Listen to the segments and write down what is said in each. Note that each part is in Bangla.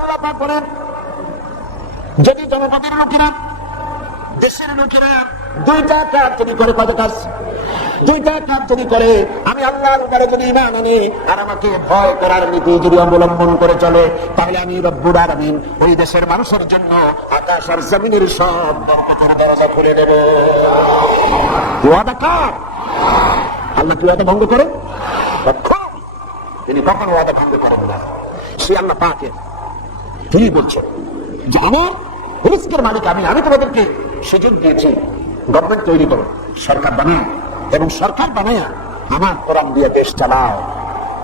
আল্লাহ পাক বলেন, যদি জনপদের লোকেরা, দেশের লোকেরা দুইটা কাজ যদি করে, কয়টা কাজ? দুইটা কাজ যদি করে, আমি আল্লাহর উপরে যদি ঈমান আনে আর আমাকে ভয় করার নীতি যদি অবলম্বন করে চলে, তাহলে আমি রব্বুল আলামিন ওই দেশের মানুষের জন্য আকাশ আর জমিনের সব বরকতের দরজা খুলে দেব। ওয়াদা কার? আল্লাহ কি ওয়াদা ভঙ্গ করে? তিনি কখনো ওয়াদা ভঙ্গ করেন না। সে আল্লাহ পাকের, তিনি বলছেন যে আমার রিস্কের মালিক আমি তোমাদেরকে সুযোগ দিয়েছি, গভর্নমেন্ট তৈরি করো, সরকার বানাও, এবং সরকার বানায়া আমার কোরআন দিয়ে দেশ চালাও।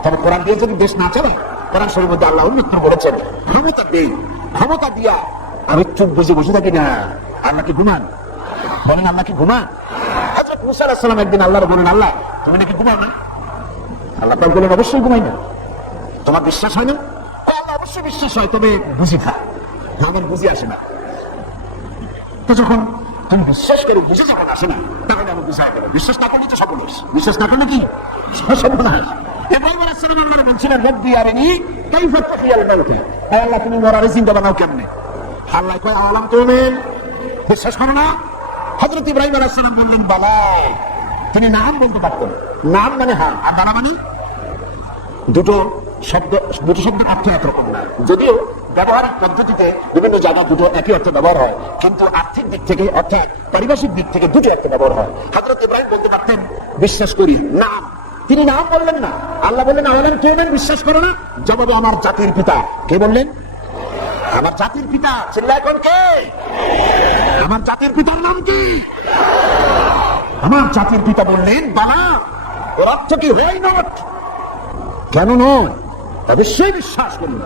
তবে কোরআন দিয়ে যদি দেশ না চালায়, কোরআন শরীফের মধ্যে আল্লাহ অন্যত্র বলেছেন ক্ষমতা দেই, ক্ষমতা দিয়া আমি চুপ বুঝে বসে থাকি না। আল্লাহ কি ঘুমান? বলেন আল্লাহ কি ঘুমান? হযরত মুসা আলাইহিস সালাম একদিন আল্লাহর বলেন, আল্লাহ তুমি নাকি ঘুমাও না? আল্লাহ পাক বলেন, অবশ্যই ঘুমাই না। তোমার বিশ্বাস হয় না? আল্লাহ অবশ্যই বিশ্বাস হয়, তবে বুঝি খা, আমার বুঝি আসে না। তো যখন তুমি বিশ্বাস করে বুঝে যখন আসে না, তাহলে আমি বুঝাই দেবো। বিশ্বাস না করলে তো সকল, বিশ্বাস না করলে কি সর্বনাশ। ইব্রাহিম আলাইহিস সালাম বলছিলেন, রব্বি আরিনি কাইফা তুহইয়াল মাউতা, আল্লাহ তুমি মরার জিন্দা বানাও কেমনে? আল্লাহ কয় আলাম তুমিন, বিশ্বাস করো না? হযরত ইব্রাহিম আলাইহিস সালাম বললেন, বালা। তিনি নাম বলতে পারতেন, নাম মানে হ্যাঁ, আর বালা মানে দুটো শব্দ অর্থ একরকম না, যদিও ব্যবহারিক পদ্ধতিতে বিভিন্ন জায়গায় দুটো একই অর্থ ব্যবহার হয়, কিন্তু আর্থিক দিক থেকে অর্থাৎ পারিভাষিক দিক থেকে দুটো অর্থ ব্যবহার হয়। হযরত ইব্রাহিম বলতে পারতেন বিশ্বাস করি, নাম। তিনি নাম বললেন না। আল্লাহ বললেন, আওয়ালাম তুমিন, বিশ্বাস করো না? জবাবে আমার জাতির পিতা। কে বললেন? আমার জাতির পিতা। চিল্লায় কোন কে? আমার জাতির পিতার নাম কি? আমার জাতির পিতা বললেন, বালা। ওর অর্থ কি? হয় না। কেন নয়? অবশ্যই বিশ্বাস করুন,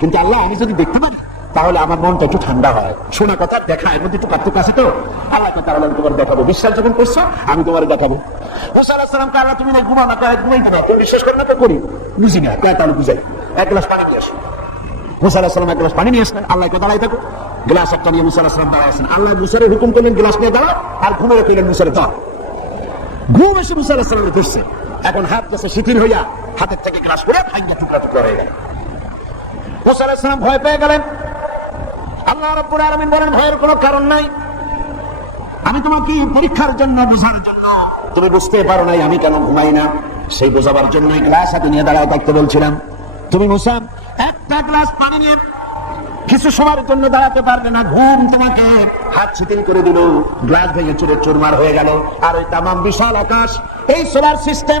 কিন্তু আল্লাহ আমি যদি দেখতে পারি তাহলে আমার মনটা একটু ঠান্ডা হয়। শোনা কথা দেখা এর মধ্যে একটু পার্থক্য আছে তো। আল্লাহ তাআলা তোমার দেখাবো, বিশ্বাস যখন করছো আমি তোমার দেখাবো। মুসা আলাইহিস সালামকে আল্লাহ তুমি ঘুমাও না, ঘুমাইতে না, তুমি বিশ্বাস করে না তো করি, বুঝি না, তাহলে বুঝাই। এক গ্লাস পানি দিয়ে আসো। মুসা আলাইহিস সালাম এক গ্লাস পানি নিয়ে আসলেন, আল্লাহকে দাঁড়াই থাকো। গ্লাস একটা নিয়ে মুসা আলাইহিস সালাম দাঁড়ায় আছেন। আল্লাহ মুসারে হুকুম করলেন গ্লাস নিয়ে দাঁড়াও, আর ঘুমে রেখে মুসারে দাও। ঘুম এসে মুসা আলাইহিস সালামের ধরছে। এখন হাত গেছে শিথিল হইয়া, হাতের থেকে গ্লাস পড়ে ভাঙিয়া টুকরা টুকরা হয়ে গেল। মুসা আলাইহিস সালাম ভয় পেয়ে গেলেন। আল্লাহ রাব্বুল আলামিন বলেন, ভয়ের কোনো কারণ নাই, আমি তোমাকে পরীক্ষার জন্য, বোঝার জন্য। তুমি বুঝতে পারো নাই আমি কেন ঘুমাই না, সেই বোঝাবার জন্য গ্লাস হাতে নিয়ে দাঁড়ায় থাকতে বলছিলাম। তুমি মুসা একটা গ্লাস পানি নিয়ে কিছু সময়ের জন্য দাঁড়াতে পারবে না, ঘুম তোমাকে হাত শিথিল করে দিল, গ্লাস ভেঙে চুরে চুরমার হয়ে গেল। আর ওই তামাম বিশাল আকাশ, এই সোলার সিস্টেম,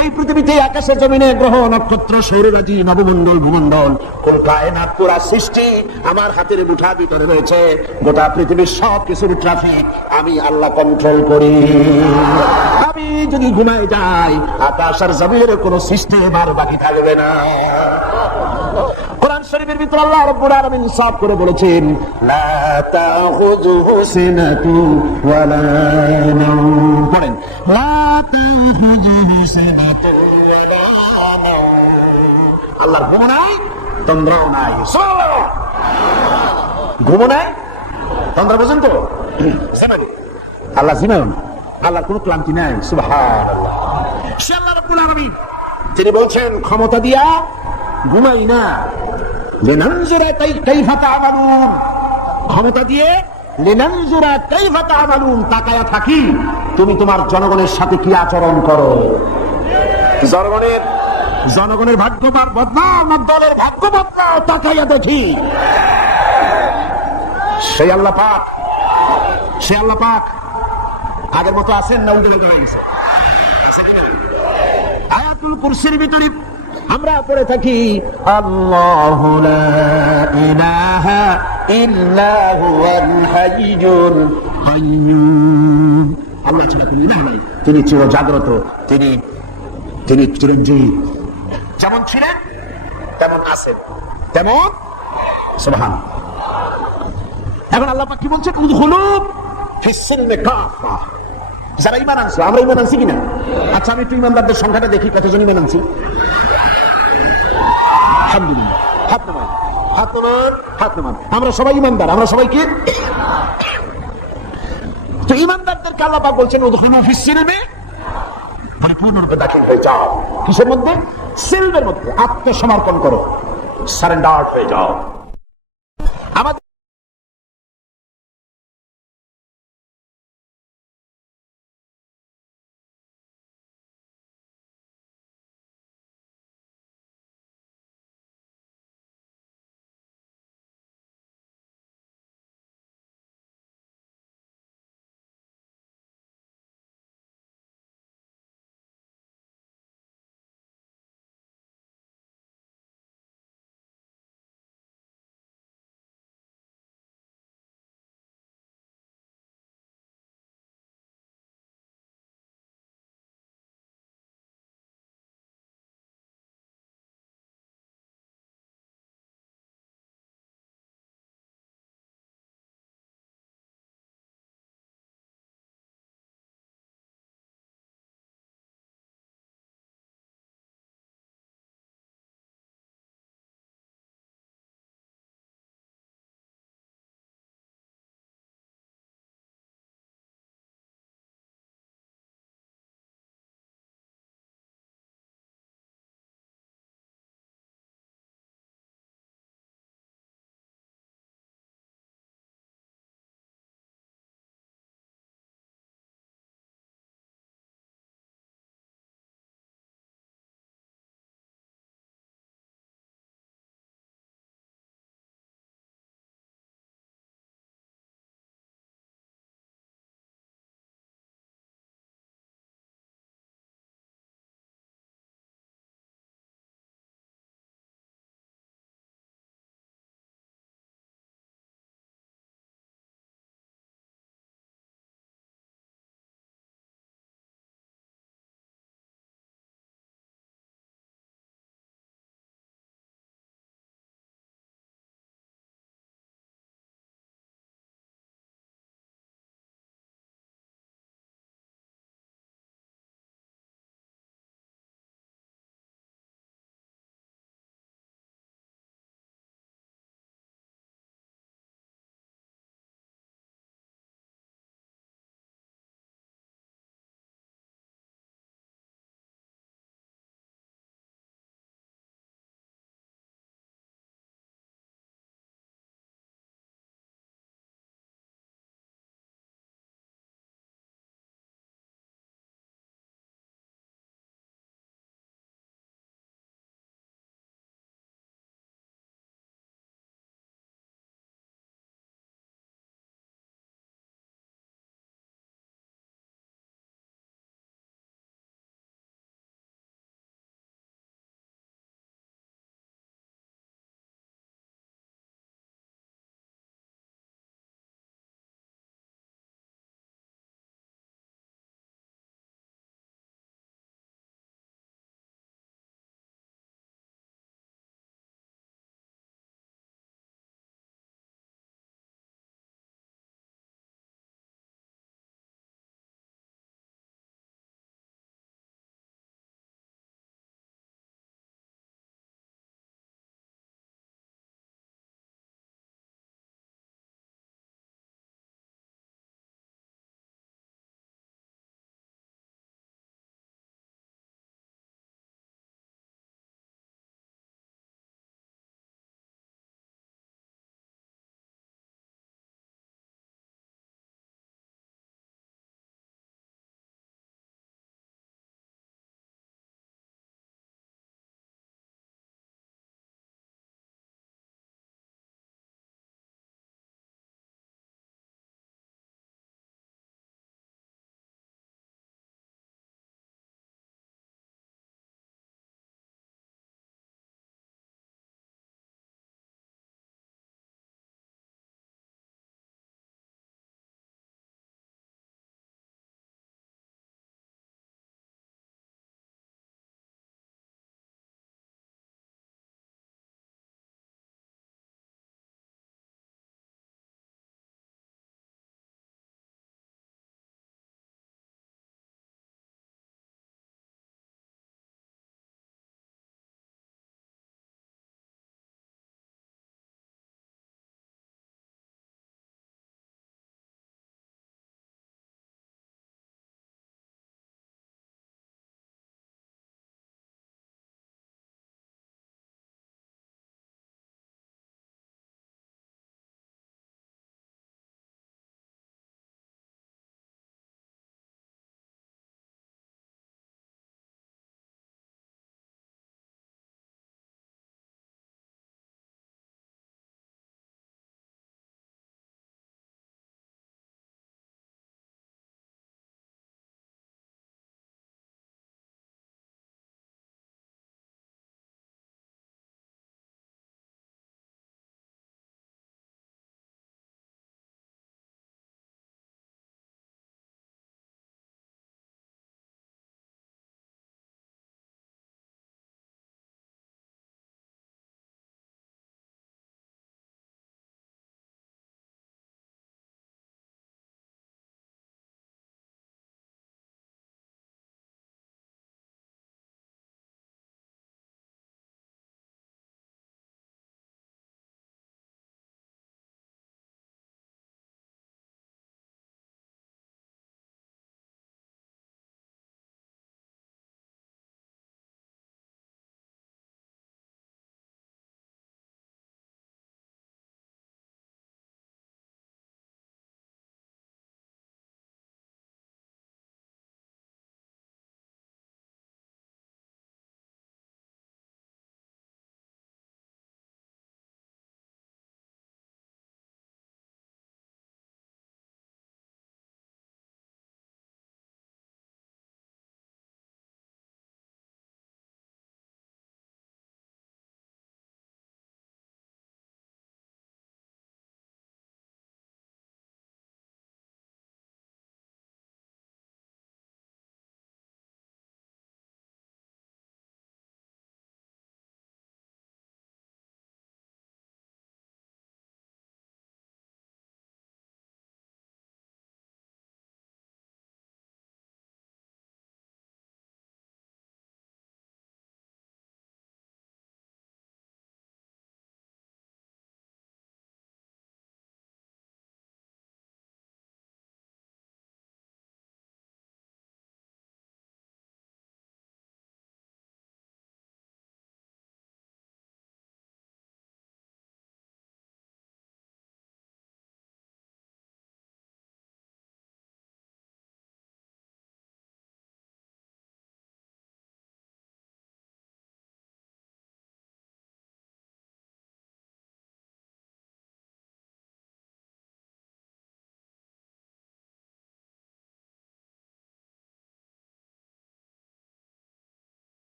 এই পৃথিবীতে আকাশে জমিনে গ্রহ নক্ষত্র সৌররাজি নবমণ্ডল ভূমণ্ডল কোন কায়নাত পুরা সৃষ্টি আমার হাতের মুঠার ভিতরে রয়েছে। গোটা পৃথিবীর সব কিছুর ট্রাফিক আমি আল্লাহ কন্ট্রোল করি। আমি যদি ঘুমাই যাই আকাশ আর জমিনের কোন সিস্টেম আর বাকি থাকবে না। কোরআন শরীফের ভিতরে আল্লাহ রাব্বুল আলামিন সাফ করে বলেছেন, লা তাখুযুহু সিনাতু ওয়া লা নাওম। পড়েন, লা তাখুযুহু সিনাতু ওয়া লা নাওম। আল্লাহর ঘুম নাই, তন্দ্রাও নাই। ঘুম নাই, তন্দ্রা বুঝেন তো? জিমানি আল্লাহ জিমাও না, আল্লাহর কোনো ক্লান্তি নাই। সুবহানাল্লাহ। সে আল্লাহ রাব্বুল আলামিন, তিনি বলছেন ক্ষমতা দিয়া ঘুমাই না, লিনানজুরা কাইফা তা'মালুন। ক্ষমতা দিয়ে লিনানজুরা কাইফা তা'মালুন, তাকায়া থাকি তুমি তোমার জনগণের সাথে কি আচরণ করো। জনগণের ভাগ্য বদলাও, আমার দলের ভাগ্য বদলাও, তাকাইয়া দেখি। সেই আল্লাহ পাক আগের মতো আছেন না উল্টে গেছে? আয়াতুল কুরসির ভিতরে আমরা পড়ে থাকি, আল্লাহু লা ইলাহা ইল্লা হুয়াল হাইয়ুল কাইয়্যুম। আল্লাহ ছাড়া কোনো ইলাহ নাই, তিনি চির জাগ্রত, তিনি চিরঞ্জীব। যেমন ছিলেন তেমন আছেন, তেমন সুবহানাল্লাহ। এখন আল্লাহ পাক কি বলছেন, উদখুলু ফিস সিলমি কাফা। যারা ঈমান আনছে, আমরা ঈমান আনছি কিনা? আচ্ছা আমি একটু ঈমানদারদের সংখ্যাটা দেখি, কতজন ঈমান আনছি। আলহামদুলিল্লাহ, হাত নামান। আমরা সবাই ঈমানদার, আমরা সবাই কি? তো ঈমানদারদেরকে আল্লাহ পাক বলছেন, উদখুলু ফিস সিলমি, পরিপূর্ণরূপে দাখিল হয়ে যাও। কিসের মধ্যে? সেলফের মধ্যে আত্মসমর্পণ করো, সারেন্ডার হয়ে যাও।